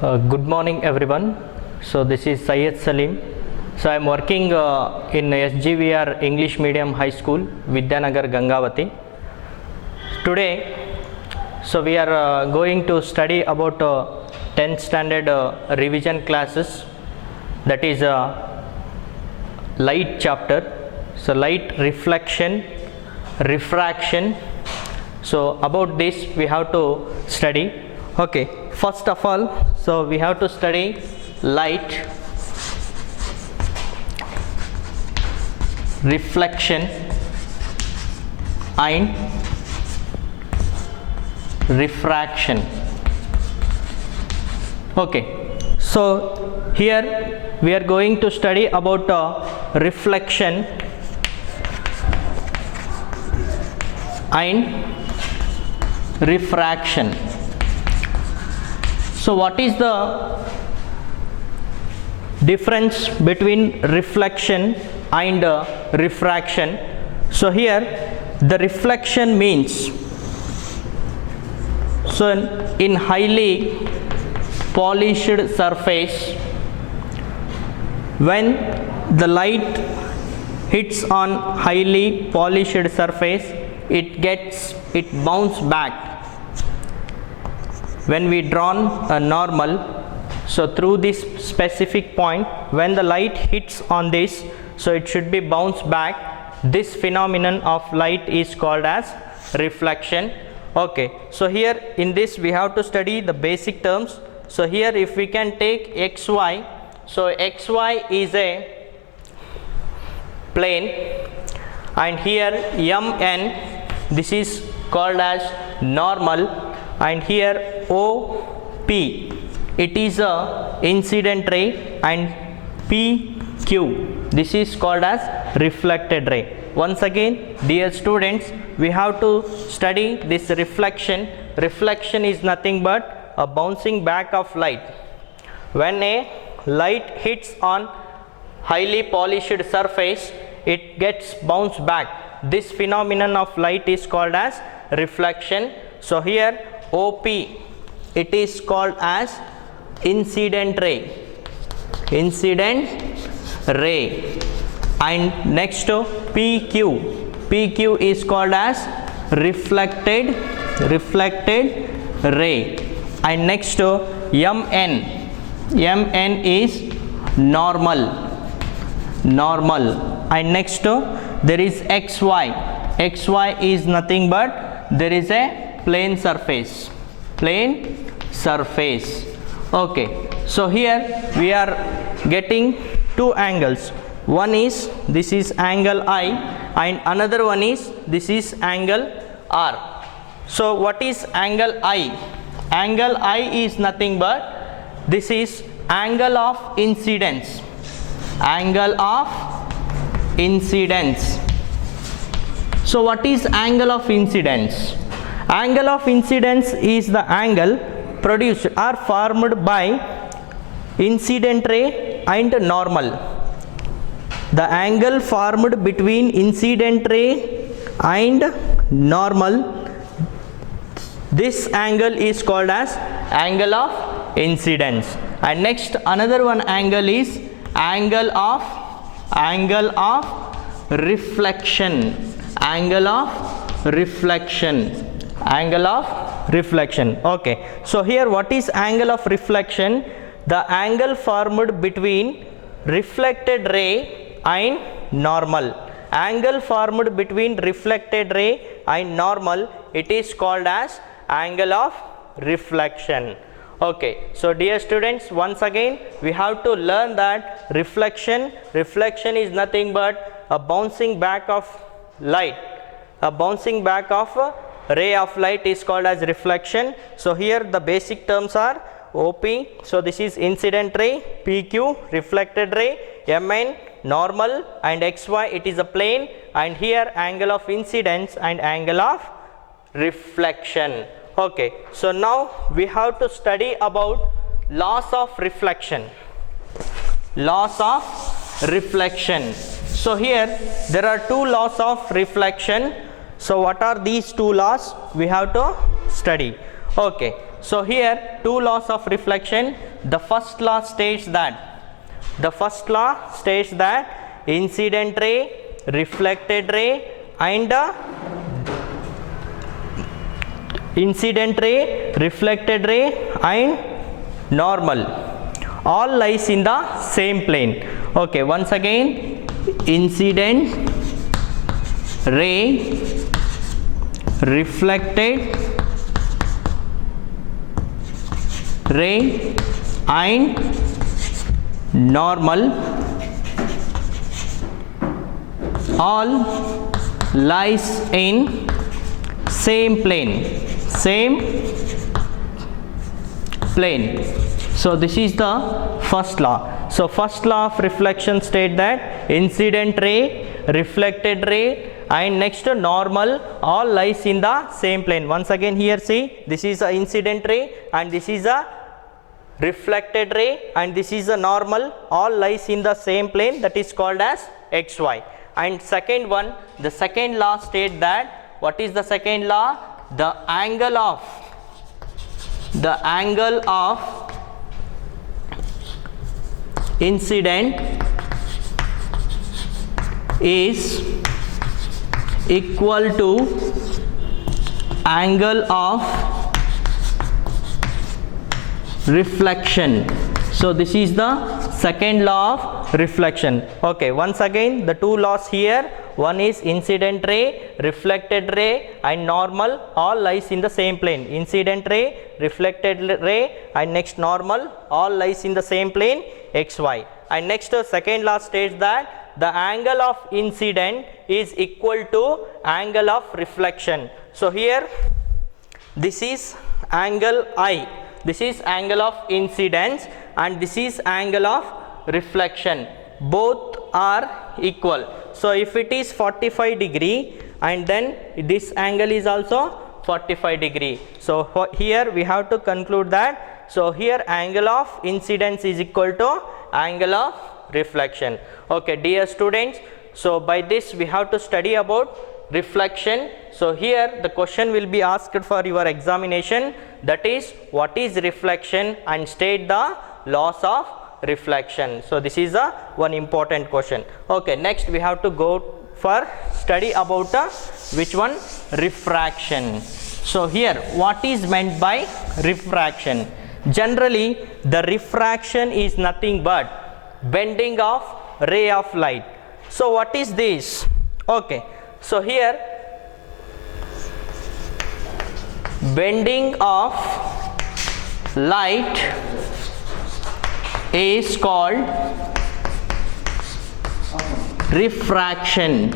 Good morning everyone. So this is Syed Salim. So I am working in SGVR English Medium High School, Vidyanagar, Gangavati. Today, so we are going to study about 10th standard revision classes, that is light chapter. So light reflection, refraction. So about this we have to study. Okay, first of all, so we have to study light, reflection and refraction. Okay, so here we are going to study about reflection and refraction. So what is the difference between reflection and refraction? So here the reflection means, so in highly polished surface, when the light hits on highly polished surface, it bounces back. When we drawn a normal, so through this specific point, when the light hits on this, so it should be bounced back. This phenomenon of light is called as reflection. Okay, so here in this we have to study the basic terms. So here if we can take xy, so xy is a plane, and here mn, this is called as normal, and here OP, it is a incident ray, and PQ, this is called as reflected ray. Once again, dear students, we have to study this reflection. Reflection is nothing but a bouncing back of light. When a light hits on highly polished surface, it gets bounced back. This phenomenon of light is called as reflection. So here OP, it is called as incident ray, and next to PQ is called as reflected ray, and next to MN is normal, and next to there is XY is nothing but there is a plane surface. Okay, so here we are getting two angles. One is, this is angle I, and another one is, this is angle R. So what is angle I? Angle I is nothing but this is angle of incidence. So what is angle of incidence? Angle of incidence is the angle produced or formed by incident ray and normal. The angle formed between incident ray and normal, this angle is called as angle of incidence. And next another one angle is angle of reflection. Okay, so here what is angle of reflection? The angle formed between reflected ray and normal. Angle formed between reflected ray and normal, it is called as angle of reflection. Okay, so dear students, once again we have to learn that reflection is nothing but a bouncing back of light. A bouncing back of a ray of light is called as reflection. So here the basic terms are OP, so this is incident ray, PQ reflected ray, MN normal, and XY, it is a plane, and here angle of incidence and angle of reflection. Okay, so now we have to study about laws of reflection. So here there are two laws of reflection. So what are these two laws? We have to study. Okay, so here two laws of reflection. the first law states that incident ray, reflected ray and normal all lies in the same plane. Okay, once again, incident ray, reflected ray and normal all lies in same plane. So this is the first law. So first law of reflection state that incident ray, reflected ray and next normal all lies in the same plane. Once again, here see, this is a incident ray and this is a reflected ray and this is a normal, all lies in the same plane, that is called as xy. And second one, the second law state that, what is the second law? The angle of incident is equal to angle of reflection. So this is the second law of reflection. Okay, once again, the two laws here, one is incident ray, reflected ray and normal all lies in the same plane. Incident ray, reflected ray and next normal all lies in the same plane, xy. And next second law states that the angle of incident is equal to angle of reflection. So here, this is angle I, this is angle of incidence and this is angle of reflection, both are equal. So if it is 45 degree and then this angle is also 45 degree, so here we have to conclude that, so here angle of incidence is equal to angle of reflection. Okay, dear students, so by this we have to study about reflection. So here the question will be asked for your examination, that is what is reflection and state the laws of reflection. So this is a one important question. Okay, next we have to go for study about which one? Refraction. So here, what is meant by refraction? Generally, the refraction is nothing but bending of ray of light. So what is this? Okay, so here bending of light is called refraction.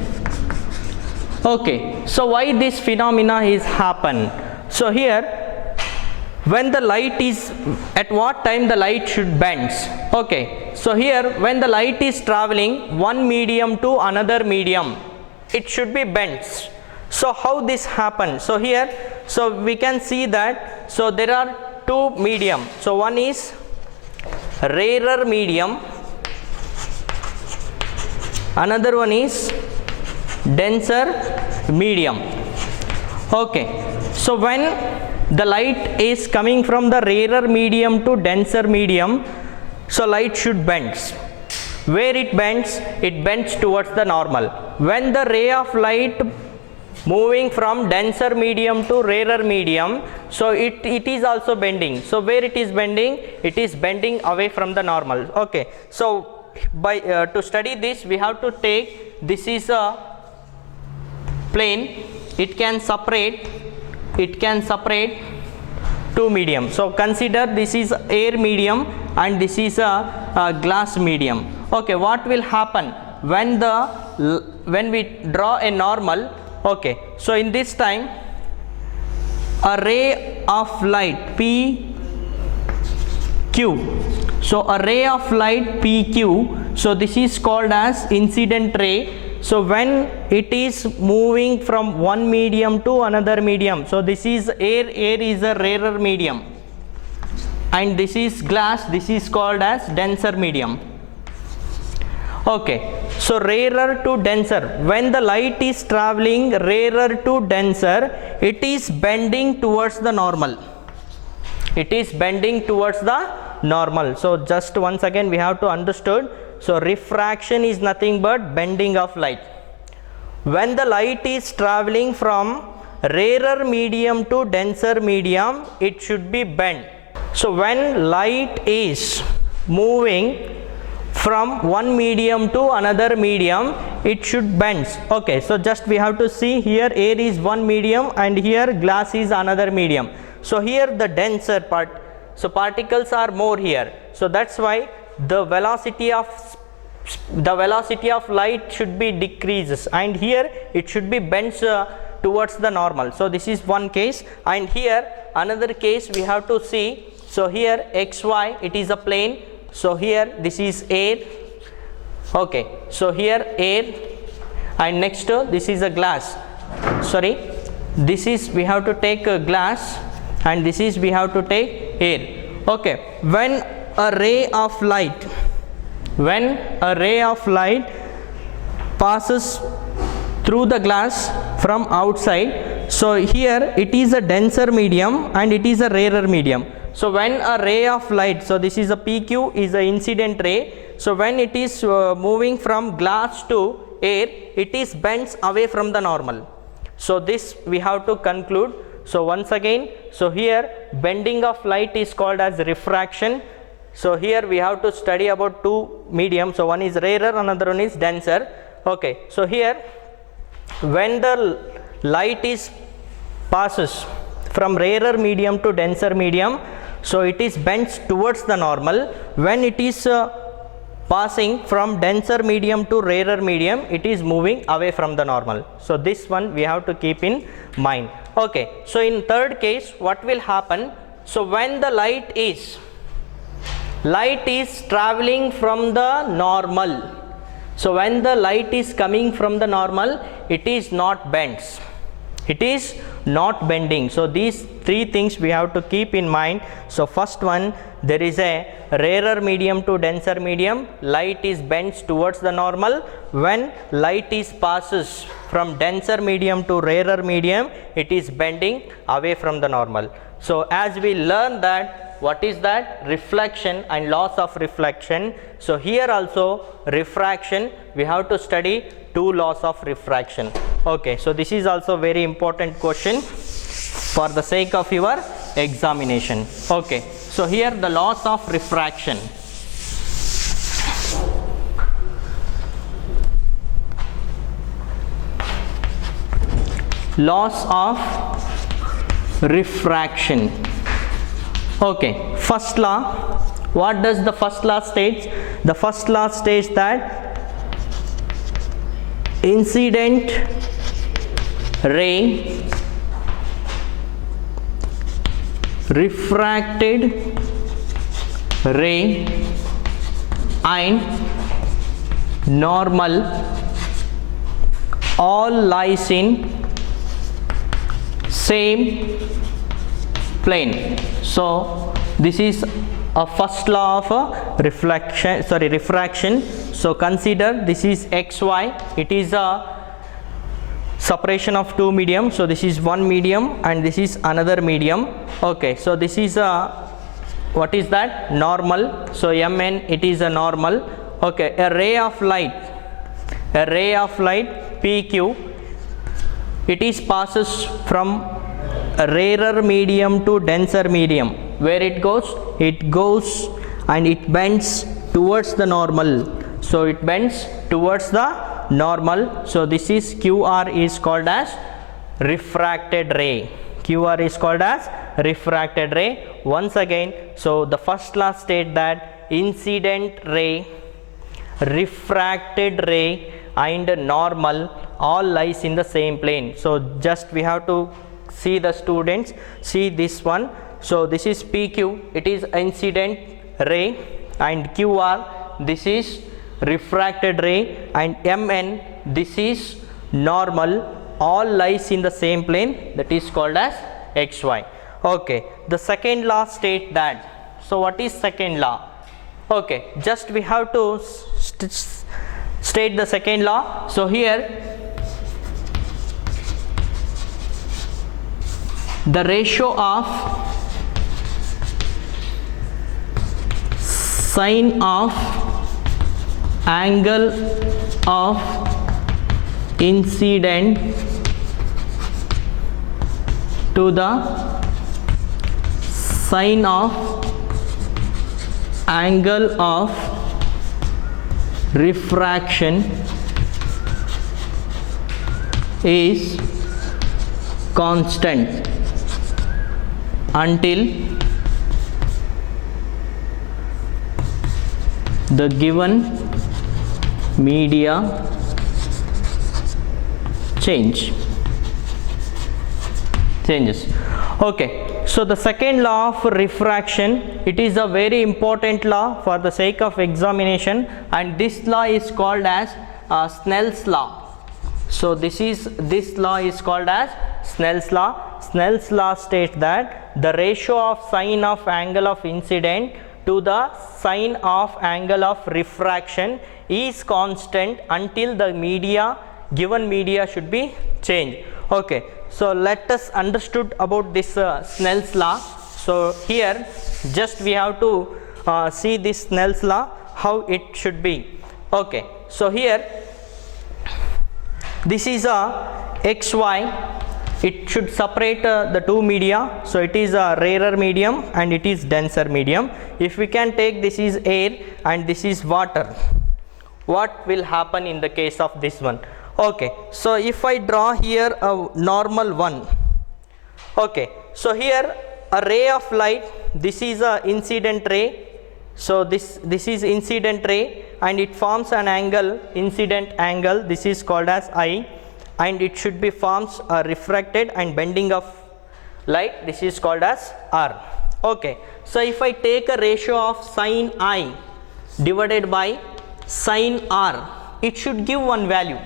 Okay, so why this phenomena is happen? So here, when the light is, at what time the light should bends? Okay, so here when the light is traveling one medium to another medium, it should be bends. So how this happen? So here, so we can see that, so there are two medium. So one is rarer medium, another one is denser medium. Okay, so when the light is coming from the rarer medium to denser medium, so light should bends. Where it bends? It bends towards the normal. When the ray of light moving from denser medium to rarer medium, so it is also bending. So where it is bending? It is bending away from the normal. Okay, so by to study this we have to take, this is a plane, it can separate two medium. So consider this is air medium and this is a glass medium. Okay, what will happen when we draw a normal? Okay, so in this time a ray of light PQ, so a ray of light PQ, so this is called as incident ray. So when it is moving from one medium to another medium, so this is air is a rarer medium and this is glass, this is called as denser medium. Okay, so rarer to denser, when the light is traveling rarer to denser, it is bending towards the normal. It is bending towards the normal. So just once again we have to understood, so refraction is nothing but bending of light. When the light is traveling from rarer medium to denser medium, it should be bent. So when light is moving from one medium to another medium, it should bend. Okay, so just we have to see here, air is one medium and here glass is another medium. So here the denser part, so particles are more here, so that's why the velocity of light should be decreases, and here it should be bent towards the normal. So this is one case, and here another case we have to see. So here xy, it is a plane, so here this is air. Okay, so here air, and next this is a glass, sorry, this is we have to take a glass, and this is we have to take air. Okay, when a ray of light passes through the glass from outside, so here it is a denser medium and it is a rarer medium. So when a ray of light, so this is a PQ, is an incident ray, so when it is moving from glass to air, it is bends away from the normal. So this we have to conclude. So once again, so here bending of light is called as refraction. So here we have to study about two mediums, so one is rarer, another one is denser. Okay, so here when the light is passes from rarer medium to denser medium, so it is bends towards the normal. When it is passing from denser medium to rarer medium, it is moving away from the normal. So this one we have to keep in mind. Okay, so in third case what will happen? So when the light is traveling from the normal, so when the light is coming from the normal, it is not bends, it is not bending. So these three things we have to keep in mind. So first one, there is a rarer medium to denser medium, light is bends towards the normal. When light is passes from denser medium to rarer medium, it is bending away from the normal. So as we learn that, what is that? Reflection and loss of reflection. So here also refraction, we have to study two laws of refraction. Okay, so this is also very important question for the sake of your examination. Okay, so here the laws of refraction. Laws of refraction. Okay, first law, what does the first law states? The first law states that incident ray, refracted ray and normal all lies in same plane. So this is a first law of refraction. So consider this is xy, it is a separation of two mediums. So this is one medium and this is another medium. Okay, so this is a, what is that? Normal. So mn, it is a normal. Okay, a ray of light pq, it is passes from a rarer medium to denser medium. Where it goes and it bends towards the normal. So it bends towards the normal. So this is QR is called as refracted ray. QR is called as refracted ray. Once again, so the first law state that incident ray, refracted ray and normal all lies in the same plane. So just we have to see the students, see this one. So this is PQ, it is incident ray, and QR, this is refracted ray, and MN, this is normal, all lies in the same plane, that is called as XY. Okay, the second law state that, so what is second law? Okay, just we have to state the second law. So here the ratio of sine of angle of incident to the sine of angle of refraction is constant until the given media changes. Okay, so the second law of refraction, it is a very important law for the sake of examination, and this law is called as Snell's law. So this law is called as Snell's law. Snell's law states that the ratio of sine of angle of incident to the sine of angle of refraction is constant until the given media should be changed. Okay, so let us understood about this Snell's law. So here just we have to see this Snell's law, how it should be. Okay, so here this is a xy, it should separate the two media. So it is a rarer medium and it is denser medium. If we can take this is air and this is water, what will happen in the case of this one? Okay, so if I draw here a normal one, okay, so here a ray of light, this is a incident ray. So this is incident ray and it forms an angle, incident angle, this is called as I, and it should be forms a refracted and bending of light, this is called as R. Okay, so if I take a ratio of sine I divided by sine R, it should give one value,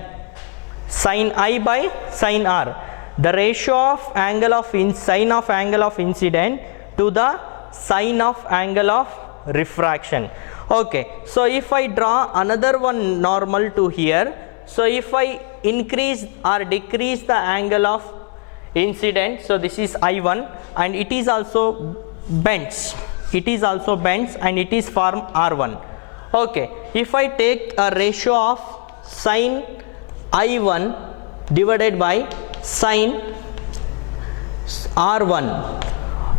sine I by sine R, the ratio of angle of sine of angle of incident to the sine of angle of refraction. Okay, so if I draw another one normal to here, so if I increase or decrease the angle of incident, so this is I1 and it is also bends, and it is form R1. Okay, if I take a ratio of sine I1 divided by sine R1,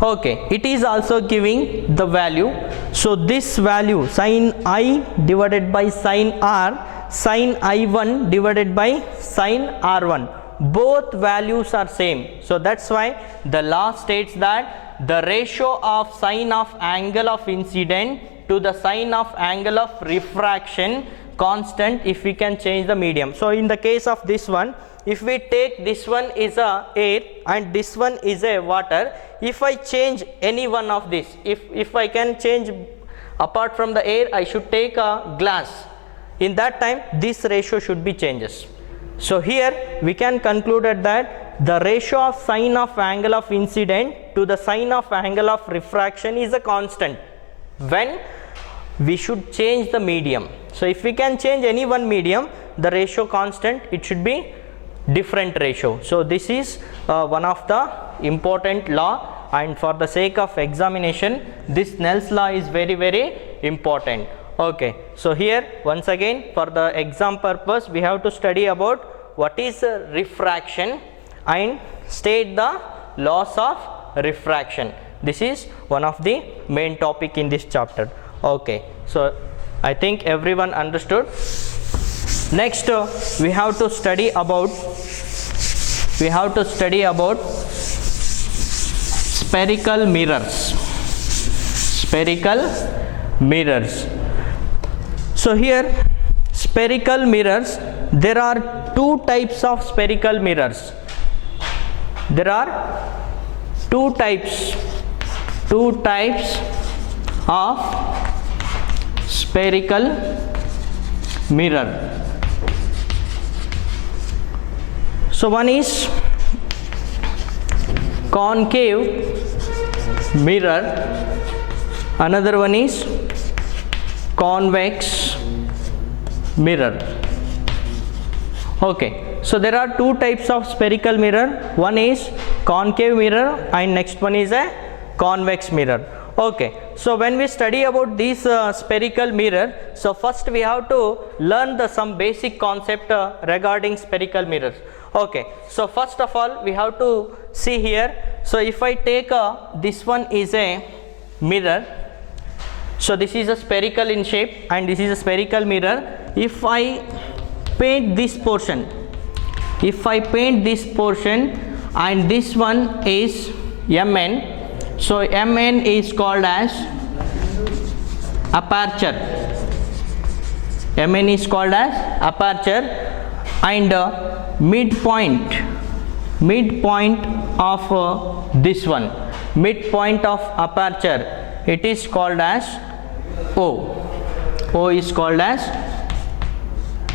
okay, it is also giving the value. So this value sine I divided by sine R, sine I1 divided by sine R1, both values are same. So that's why the law states that the ratio of sine of angle of incident to the sine of angle of refraction constant if we can change the medium. So in the case of this one, if we take this one is a air and this one is a water, if I change any one of this, if I can change apart from the air, I should take a glass. In that time this ratio should be changes. So here we can conclude that the ratio of sine of angle of incident to the sine of angle of refraction is a constant when we should change the medium. So if we can change any one medium, the ratio constant, it should be different ratio. So this is one of the important law, and for the sake of examination this Snell's law is very important. Okay, so here once again for the exam purpose we have to study about what is refraction and state the laws of refraction. This is one of the main topic in this chapter. Okay, so I think everyone understood. Next we have to study about spherical mirrors. So here spherical mirrors, there are two types of spherical mirrors. There are two types of spherical mirror. So one is concave mirror, another one is convex mirror. Okay, so there are two types of spherical mirror, one is concave mirror and next one is a convex mirror. Okay, so when we study about this spherical mirror, so first we have to learn some basic concept regarding spherical mirrors. Okay, so first of all we have to see here. So if I take this one is a mirror, so this is a spherical in shape and this is a spherical mirror. If I paint this portion, and this one is Mn, so Mn is called as aperture. Mn is called as aperture, and midpoint of this one, midpoint of aperture, it is called as O. O is called as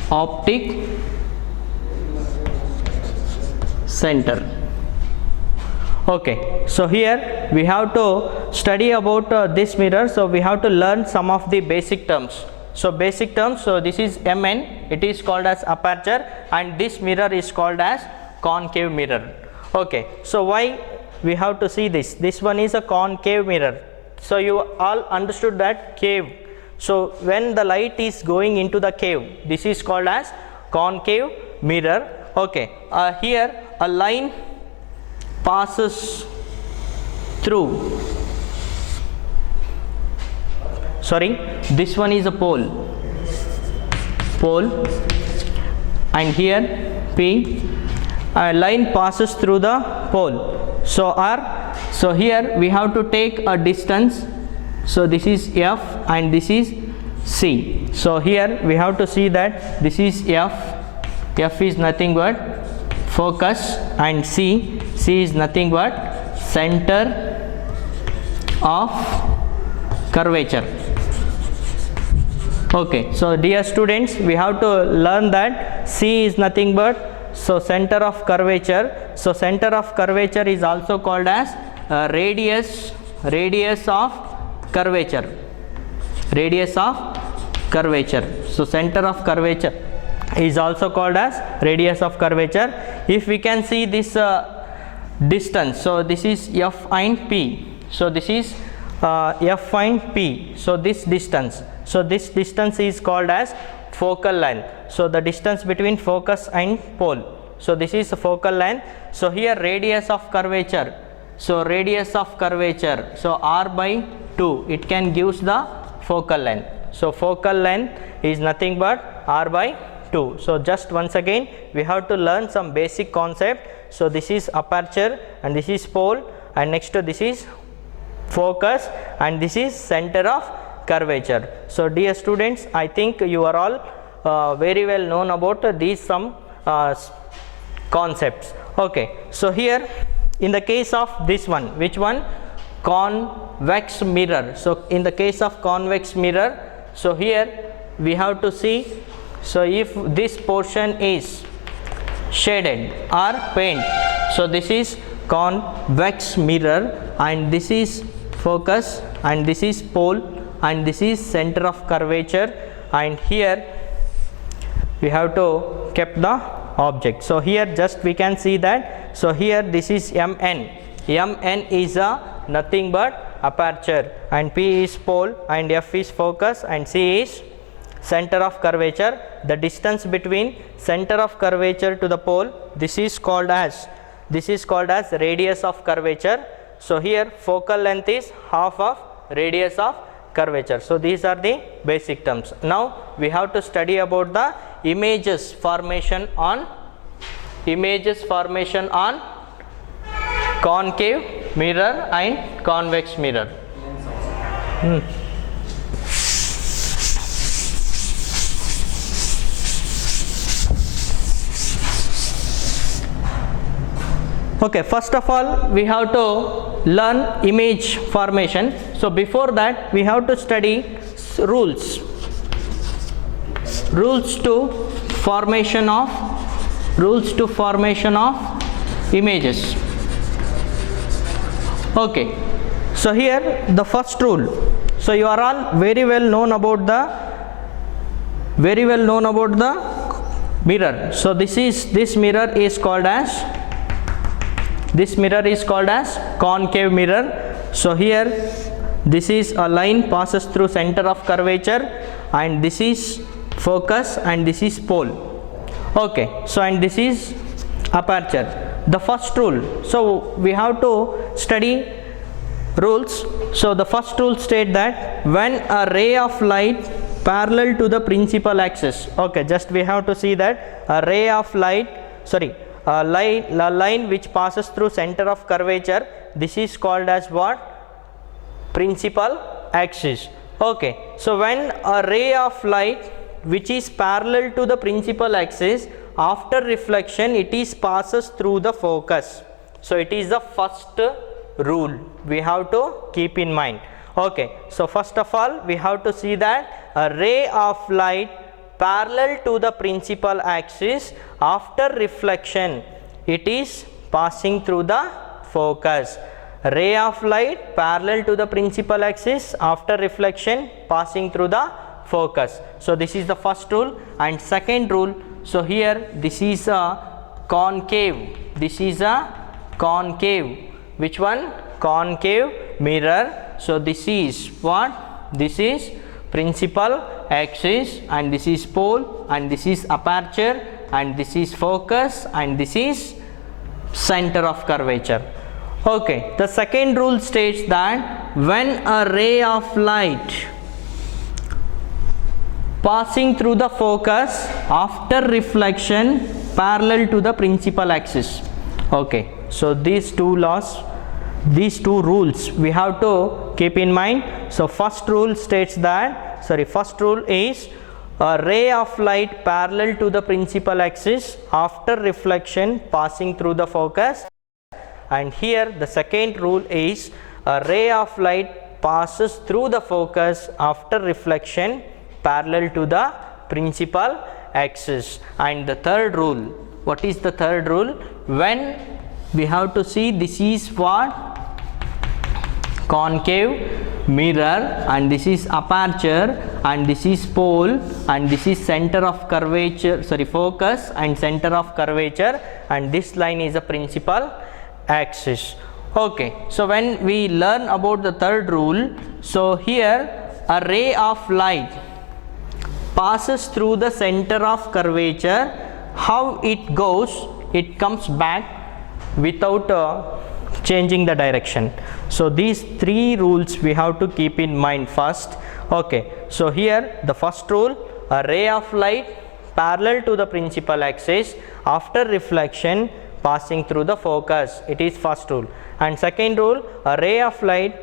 optic center. Okay, so here we have to study about this mirror, so we have to learn some of the basic terms. So basic terms, so this is Mn, it is called as aperture, and this mirror is called as concave mirror. Okay, so why we have to see this? This one is a concave mirror. So you all understood that cave. So when the light is going into the cave, this is called as concave mirror. Okay, here a line passes through, sorry, this one is a pole, and here P, a line passes through the pole. So R, so here we have to take a distance, so this is F and this is C. So here we have to see that this is F is nothing but focus, and C is nothing but center of curvature. Okay, so dear students, we have to learn that C is nothing but, so center of curvature. So center of curvature is also called as radius of curvature. So center of curvature is also called as radius of curvature. If we can see this distance, so this is F and P. So this is F and P. So this distance. So this distance is called as focal length. So the distance between focus and pole. So this is the focal length. So here radius of curvature. So radius of curvature. So R by 2. It can gives the focal length. So focal length is nothing but R by 2. So just once again we have to learn some basic concept. So this is aperture and this is pole, and next to this is focus, and this is center of curvature. So dear students, I think you are all very well known about these some concepts. Okay, so here in the case of this one, which one? Convex mirror. So in the case of convex mirror, so here we have to see, so if this portion is shaded or paint, so this is convex mirror, and this is focus, and this is pole, and this is center of curvature, and here we have to keep the object. So here just we can see that, so here this is Mn is a nothing but aperture, and P is pole, and F is focus, and C is center of curvature. The distance between center of curvature to the pole, this is called as radius of curvature. So here focal length is half of radius of curvature. So these are the basic terms. Now we have to study about the images formation on concave mirror and convex mirror. Okay, first of all we have to learn image formation. So before that we have to study rules to formation of images. Okay, so here the first rule. So you are all very well known about the mirror. So this mirror is called as concave mirror. So here this is a line passes through center of curvature, and this is focus, and this is pole. Okay, so and this is aperture. The first rule, so we have to study rules. So the first rule state that when a ray of light parallel to the principal axis, okay, just we have to see that a ray of light, sorry, a line which passes through center of curvature, this is called as what? Principal axis. Okay, so when a ray of light which is parallel to the principal axis, after reflection it is passes through the focus. So it is the first rule we have to keep in mind. Okay, so first of all we have to see that a ray of light parallel to the principal axis, after reflection it is passing through the focus. Ray of light parallel to the principal axis, after reflection passing through the focus. So this is the first rule. And second rule, so here this is a concave, this is a concave, which one? Concave mirror. So this is what? This is principal axis, and this is pole, and this is aperture, and this is focus, and this is center of curvature. Okay, the second rule states that when a ray of light passing through the focus, after reflection parallel to the principal axis. Okay, so these two laws, these two rules we have to keep in mind. So first rule states that, first rule is a ray of light parallel to the principal axis, after reflection passing through the focus. And here the second rule is a ray of light passes through the focus, after reflection parallel to the principal axis. And the third rule, what is the third rule? When we have to see, this is what? Concave mirror, and this is aperture, and this is pole, and this is center of curvature, focus and center of curvature, and this line is a principal axis. Okay, so when we learn about the third rule, so here a ray of light passes through the center of curvature, how it goes? It comes back without changing the direction. So these three rules we have to keep in mind first. Okay, so here the first rule, a ray of light parallel to the principal axis, after reflection passing through the focus, it is first rule. And second rule, a ray of light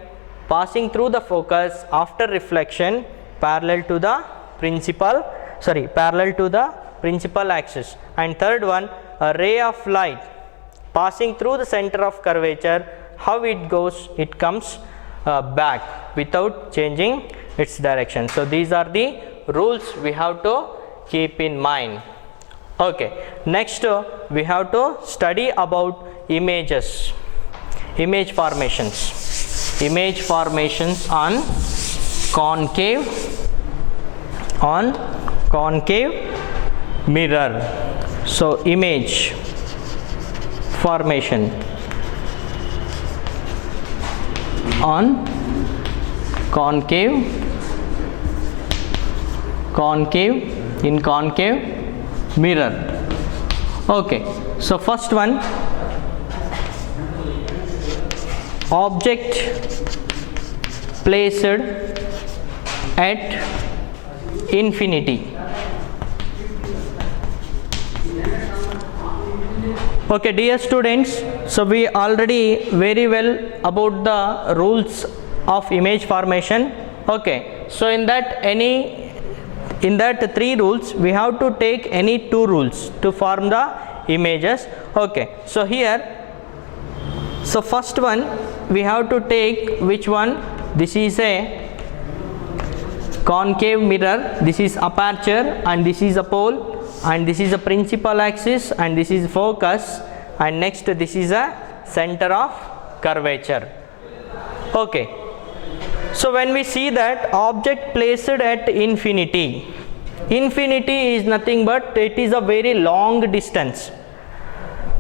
passing through the focus, after reflection parallel to the principal axis. And third one, a ray of light passing through the center of curvature, how it goes? It comes back without changing its direction. So these are the rules we have to keep in mind. Okay, next we have to study about images, image formations on concave mirror. So image formation on concave mirror. Okay, so first one, object placed at infinity. Okay, dear students, so we already very well about the rules of image formation. Okay, so in that three rules we have to take any two rules to form the images. Okay, so here, so first one we have to take which one? This is a concave mirror, this is aperture, and this is a pole, and this is a principal axis, and this is focus, and next this is a center of curvature. Okay, so when we see that object placed at infinity is nothing but it is a very long distance.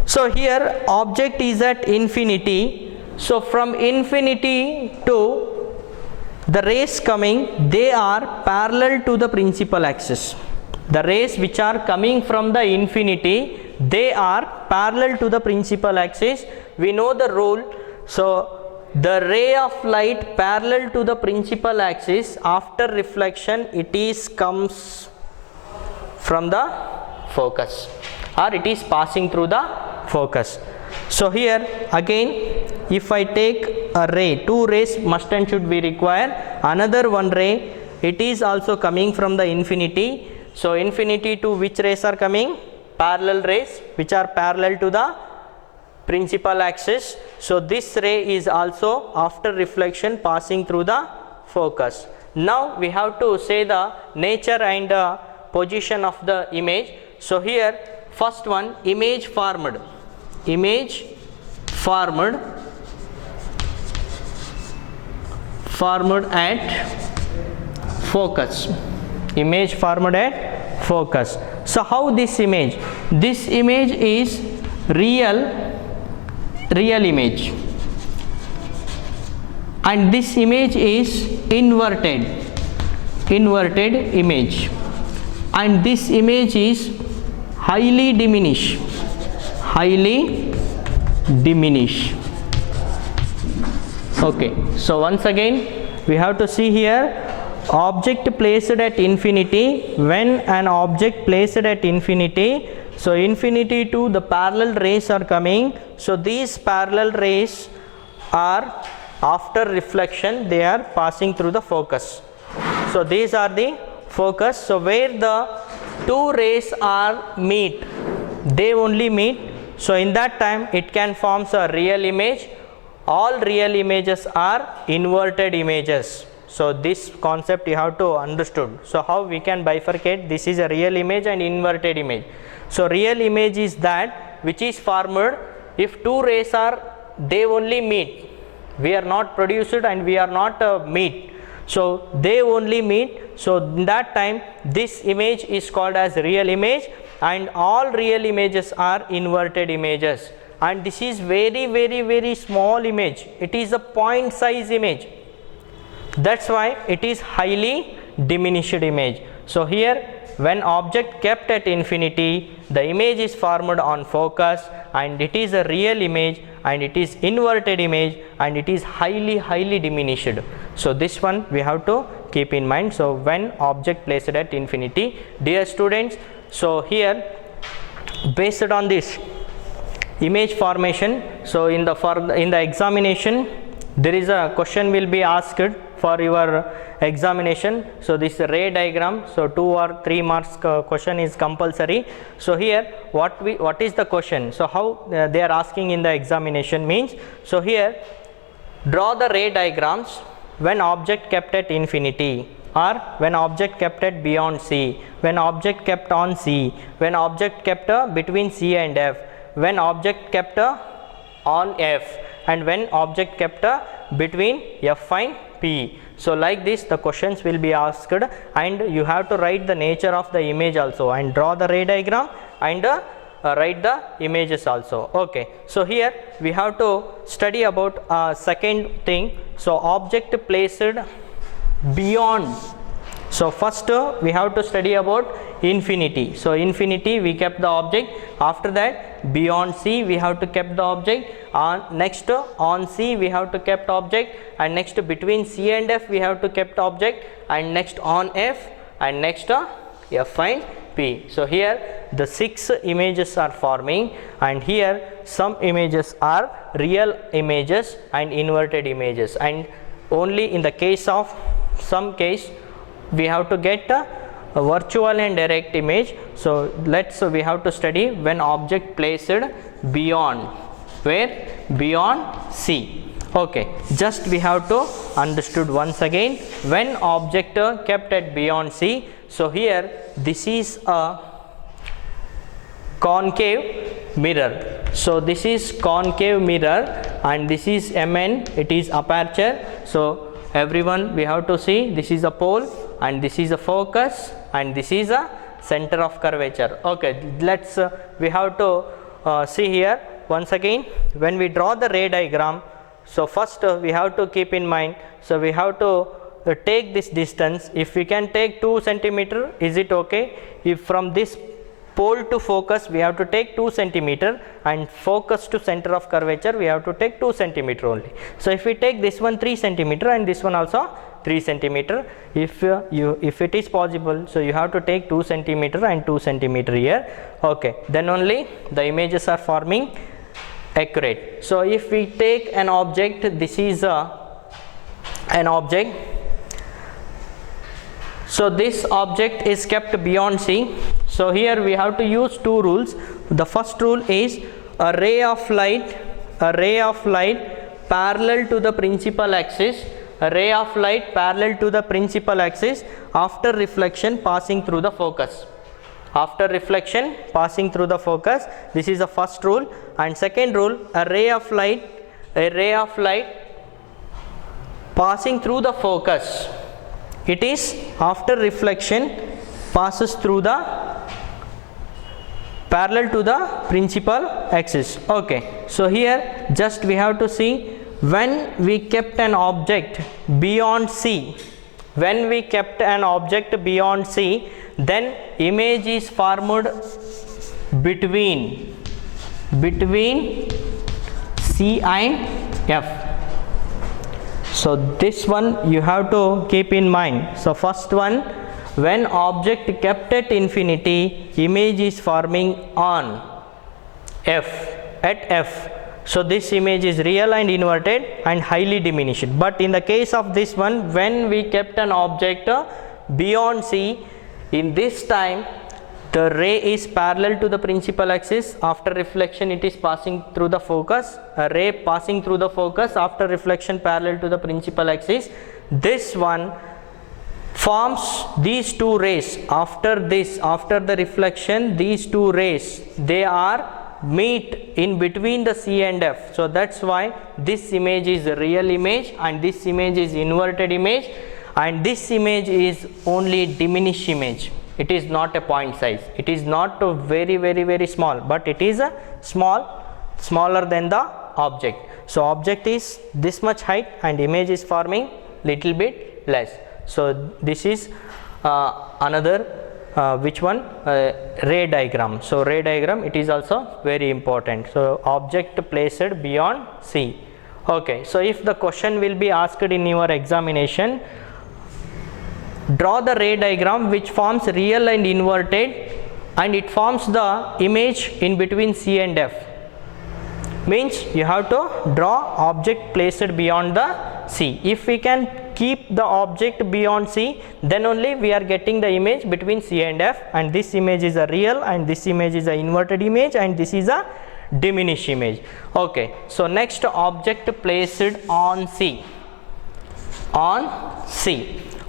So here object is at infinity, so from infinity to the rays coming, they are parallel to the principal axis. The rays which are coming from the infinity, they are parallel to the principal axis. We know the rule. So the ray of light parallel to the principal axis, after reflection it is comes from the focus, or it is passing through the focus. So here again, if I take a ray, two rays must and should be required. Another one ray, it is also coming from the infinity. So infinity to which rays are coming? Parallel rays which are parallel to the principal axis. So this ray is also after reflection passing through the focus. Now we have to say the nature and position of the image. So here first one, image formed. Image formed at focus. Image formed at focus. So how this image? This image is real image, and this image is inverted image, and this image is highly diminished. Okay, so once again we have to see here, object placed at infinity. When an object placed at infinity, so infinity to the parallel rays are coming. So these parallel rays are after reflection, they are passing through the focus. So these are the focus. So where the two rays are meet, they only meet. So in that time it can form a real image. All real images are inverted images. So this concept you have to understood. So how we can bifurcate? This is a real image and inverted image. So real image is that which is formed if two rays are, they only meet. We are not produced and we are not meet. So they only meet. So in that time this image is called as real image, and all real images are inverted images. And this is very small image. It is a point size image. That's why it is highly diminished image. So here when object kept at infinity, the image is formed on focus, and it is a real image, and it is inverted image, and it is highly diminished. So this one we have to keep in mind. So when object placed at infinity, dear students, so here based on this image formation, so in the examination there is a question will be asked for your examination. So this ray diagram, so 2 or 3 marks question is compulsory. So here what is the question? So how they are asking in the examination means, so here draw the ray diagrams when object kept at infinity, or when object kept at beyond C, when object kept on C, when object kept between C and F, when object kept on F, and when object kept between F and P. So like this the questions will be asked, and you have to write the nature of the image also, and draw the ray diagram, and write the images also. Okay, so here we have to study about second thing. So object placed beyond. So first we have to study about infinity. So infinity we kept the object. After that beyond C we have to kept the object. Next on C we have to kept object, and next between C and F we have to kept object, and next on F, and next F and P. So here the 6 images are forming, and here some images are real images and inverted images, and only in the case of some case we have to get a virtual and direct image. So we have to study when object placed beyond, where beyond C. Okay, just we have to understood once again, when object kept at beyond C. So here this is a concave mirror. So this is concave mirror, and this is MN, it is aperture. So everyone we have to see, this is a pole, and this is a focus, and this is a center of curvature. Okay, let's we have to see here once again when we draw the ray diagram. So first we have to keep in mind, so we have to take this distance. If we can take 2 centimeter, is it okay? If from this pole to focus we have to take 2 centimeter, and focus to center of curvature we have to take 2 centimeter only. So if we take this one 3 centimeter and this one also 3 centimeter, if it is possible, so you have to take 2 centimeter and 2 centimeter here. Okay, then only the images are forming accurate. So if we take an object, this is an object, so this object is kept beyond C. So here we have to use two rules. The first rule is a ray of light parallel to the principal axis, a ray of light parallel to the principal axis after reflection passing through the focus. After reflection passing through the focus, this is the first rule. And second rule, a ray of light passing through the focus, it is after reflection passes through the parallel to the principal axis. Okay, so here just we have to see, when we kept an object beyond C, then image is formed between C and F. So this one you have to keep in mind. So first one, when object kept at infinity, image is forming on at F. So this image is real and inverted and highly diminished. But in the case of this one, when we kept an object beyond C, in this time the ray is parallel to the principal axis. After reflection it is passing through the focus, a ray passing through the focus after reflection parallel to the principal axis. This one forms these two rays. After the reflection, these two rays, they are meet in between the C and F. So that's why this image is a real image and this image is inverted image, and this image is only diminished image. It is not a point size. It is not a very small, but it is a smaller than the object. So object is this much height and image is forming little bit less. So this is another ray diagram. So ray diagram, it is also very important. So object placed beyond C. Okay, so if the question will be asked in your examination, draw the ray diagram which forms real and inverted, and it forms the image in between C and F. Means you have to draw object placed beyond the C. If we can keep the object beyond C, then only we are getting the image between C and F, and this image is a real and this image is a inverted image and this is a diminished image. Okay, so next, object placed on C.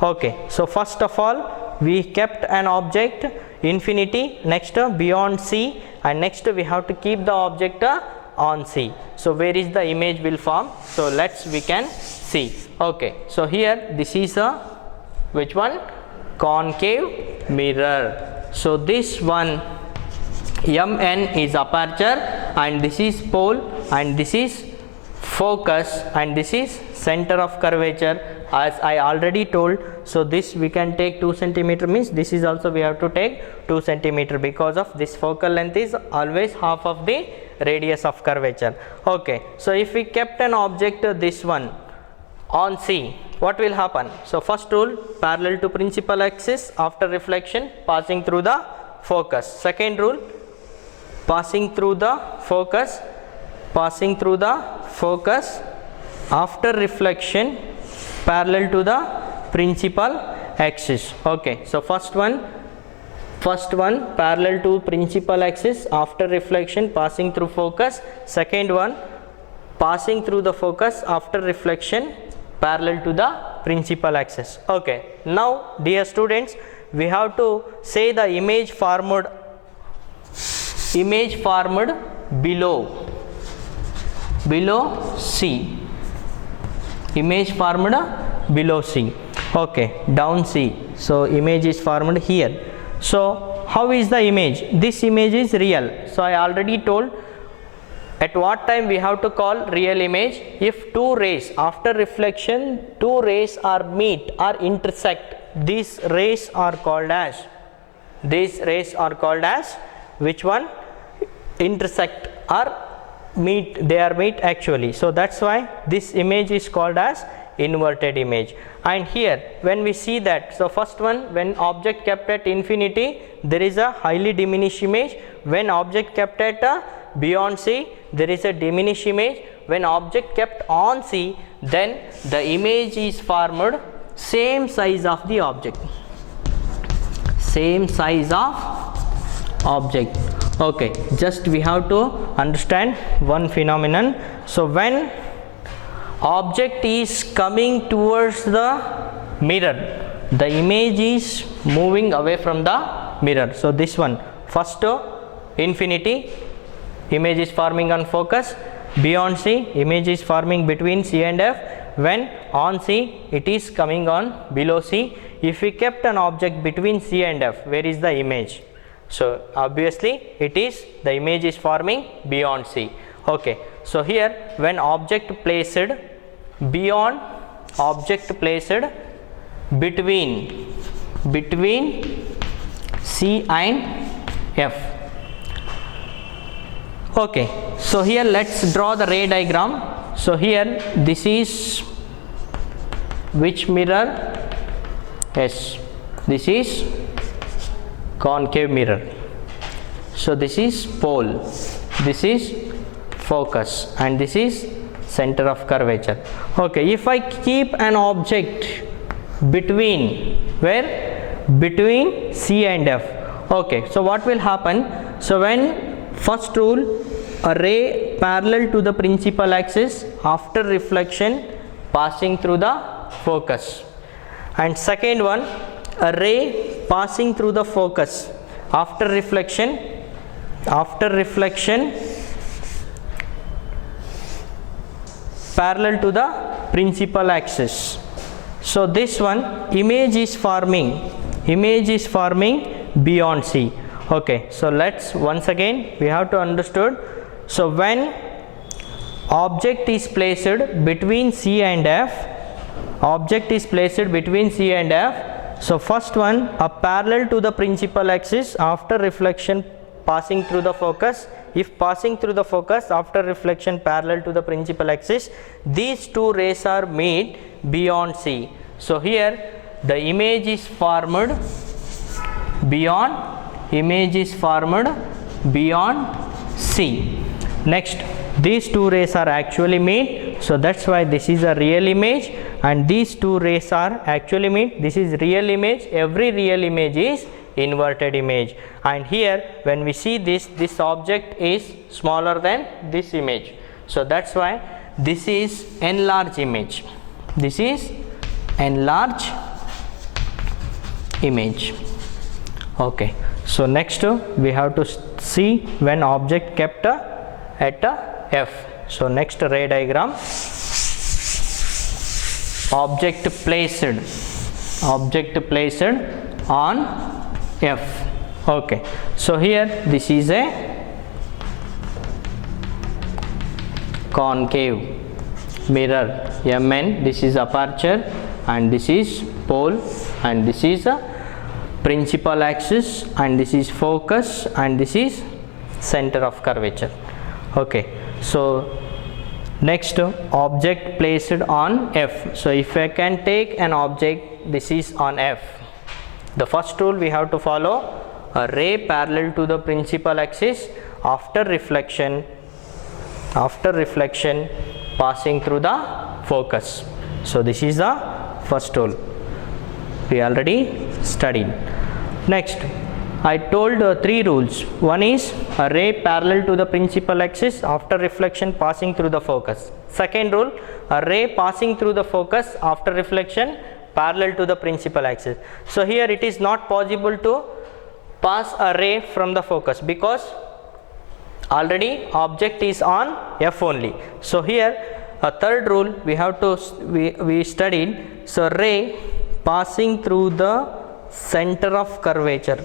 Okay, so first of all we kept an object infinity, next beyond C, and next we have to keep the object on C. So where is the image will form? So we can see. Okay, so here this is a which one? Concave mirror. So this one MN is aperture and this is pole and this is focus and this is center of curvature, as I already told. So this we can take 2 centimeter, means this is also we have to take 2 centimeter, because of this focal length is always half of the radius of curvature. Okay, so if we kept an object this one on C, what will happen? So first rule, parallel to principal axis after reflection passing through the focus. Second rule, passing through the focus after reflection parallel to the principal axis. Okay, so first one parallel to principal axis after reflection passing through focus. Second one, passing through the focus after reflection parallel to the principal axis. Okay, now dear students, we have to say the image formed below C. Image formed below C. Okay, down C. So image is formed here. So how is the image? This image is real. So I already told At what time we have to call real image? If two rays after reflection, two rays are meet or intersect, these rays are called as which one? Intersect or meet, they are meet actually. So that's why this image is called as inverted image. And here when we see that, so first one, when object kept at infinity, there is a highly diminished image. When object kept at beyond C, there is a diminished image. When object kept on C, then the image is formed same size of the object, same size of object. Okay, just we have to understand one phenomenon. So when object is coming towards the mirror, the image is moving away from the mirror. So this one, first infinity, image is forming on focus. Beyond C, image is forming between C and F. When on C, it is coming on below C. If we kept an object between C and F, where is the image? So obviously it is, the image is forming beyond C. Okay, so here when object placed beyond, object placed between C and F. Okay, so here let's draw the ray diagram. So here this is which mirror? Yes, this is concave mirror. So this is pole, this is focus, and this is center of curvature. Okay, if I keep an object between, where? Between C and F. Okay, so what will happen? So when first rule, a ray parallel to the principal axis after reflection passing through the focus, and second one, a ray passing through the focus after reflection parallel to the principal axis. So this one, image is forming beyond C. Okay, so let's once again we have to understood. So when object is placed between C and F, so first one, a parallel to the principal axis after reflection passing through the focus. If passing through the focus after reflection parallel to the principal axis, these two rays are meet beyond C. So here the image is formed beyond C. Next, these two rays are actually meet, so that's why this is a real image, and these two rays are actually meet. This is real image. Every real image is inverted image. And here when we see this object is smaller than this image, so that's why this is enlarged image. This is enlarged image. Okay, so next we have to see when object kept at F. So next ray diagram, object placed on F. Okay, so here this is a concave mirror MN, this is aperture, and this is pole, and this is a principal axis, and this is focus, and this is center of curvature. Okay, so next, object placed on F. So if I can take an object, this is on F, the first rule we have to follow, a ray parallel to the principal axis after reflection passing through the focus. So this is the first rule, we already studied. Next, I told three rules. One is a ray parallel to the principal axis after reflection passing through the focus. Second rule, a ray passing through the focus after reflection parallel to the principal axis. So here it is not possible to pass a ray from the focus because already object is on F only. So here a third rule we have to we studied. So ray passing through the center of curvature.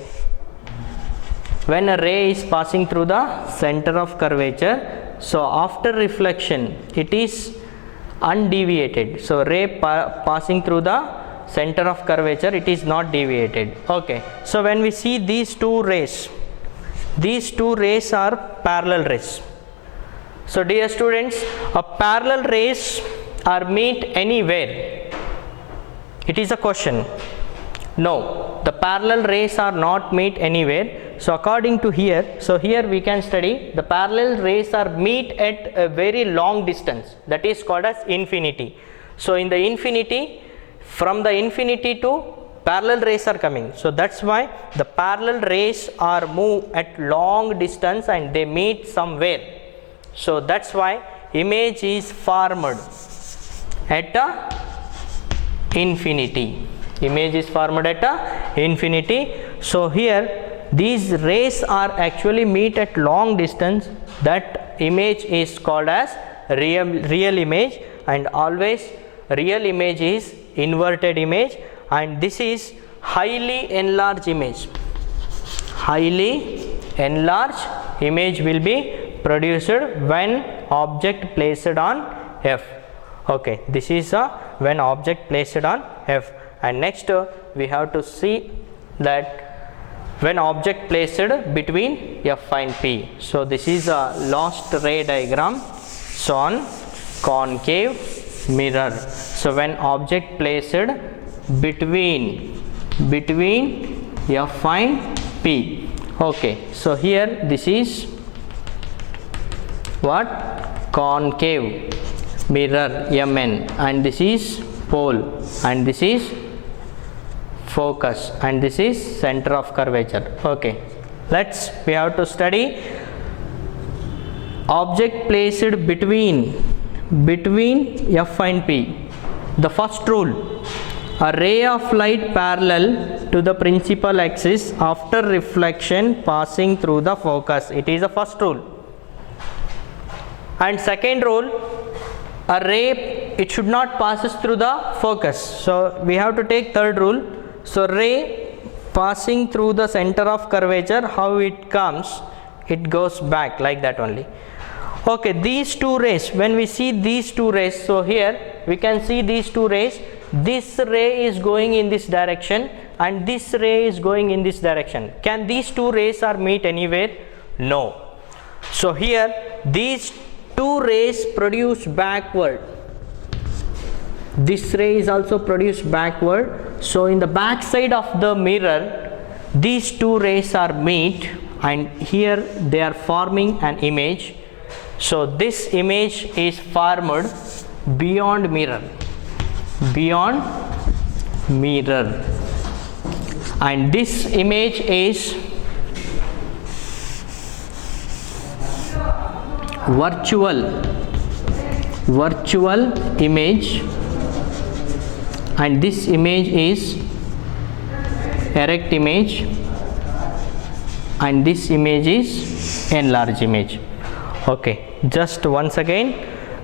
When a ray is passing through the center of curvature, So after reflection it is undeviated, so ray passing through the center of curvature, it is not deviated. Okay, so when we see these two rays are parallel rays. So dear students, a parallel rays are meet anywhere? It is a question. No, the parallel rays are not meet anywhere. So according to here, so here we can study the parallel rays are meet at a very long distance, that is called as infinity. So in the infinity, from the infinity to parallel rays are coming. So that's why the parallel rays are move at long distance and they meet somewhere. So that's why image is formed at a infinity. Image is formed at a infinity. So here these rays are actually meet at long distance. That image is called as real image, and always real image is inverted image, and this is highly enlarged image. Highly enlarged image will be produced when object placed on F. Okay, this is when object placed on F. And next we have to see that when object placed between F and P. So this is a lost ray diagram. So on concave mirror. So when object placed between F and P. Okay, so here this is what? Concave mirror MN, and this is pole, and this is focus, and this is center of curvature. Okay, we have to study object placed between F and P. The first rule: a ray of light parallel to the principal axis after reflection passing through the focus. It is the first rule. And second rule, a ray, it should not passes through the focus. So we have to take third rule. So ray passing through the center of curvature, how it comes, it goes back like that only. Okay, these two rays, when we see these two rays, so here we can see these two rays. This ray is going in this direction and this ray is going in this direction. Can these two rays are meet anywhere? No. So here these two rays produce backward. This ray is also produced backward. So in the back side of the mirror, these two rays are meet, and here they are forming an image. So this image is formed beyond mirror, and this image is virtual image, and this image is erect image, and this image is enlarged image. Okay, just once again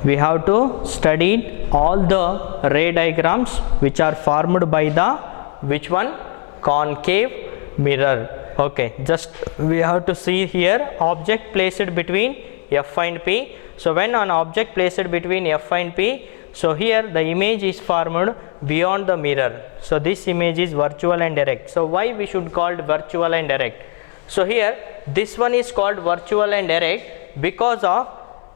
we have to study all the ray diagrams which are formed by the which one? Concave mirror. Okay, just we have to see here object placed between F and P. So when an object placed between F and P, so here the image is formed beyond the mirror. So this image is virtual and erect. So why we should call it virtual and erect? So here this one is called virtual and erect because of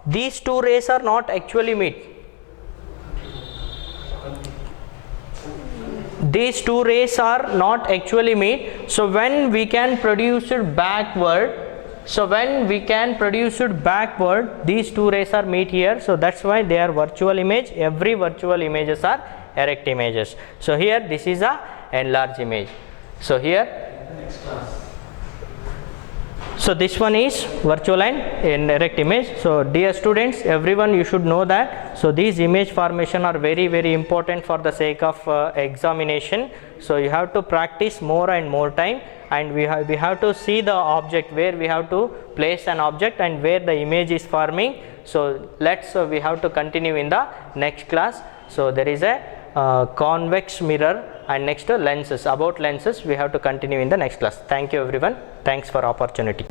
these two rays are not actually meet. These two rays are not actually meet. So when we can produce it backward, these two rays are meet here. So that's why they are virtual image. Every virtual images are erect images. So here this is a enlarged image. So here, so this one is virtual and erect image. So dear students, everyone, you should know that. So these image formation are very, very important for the sake of examination. So you have to practice more and more time, and we have to see the object where we have to place an object and where the image is forming. So we have to continue in the next class. So there is a convex mirror, and next lenses. About lenses we have to continue in the next class. Thank you everyone. Thanks for opportunity.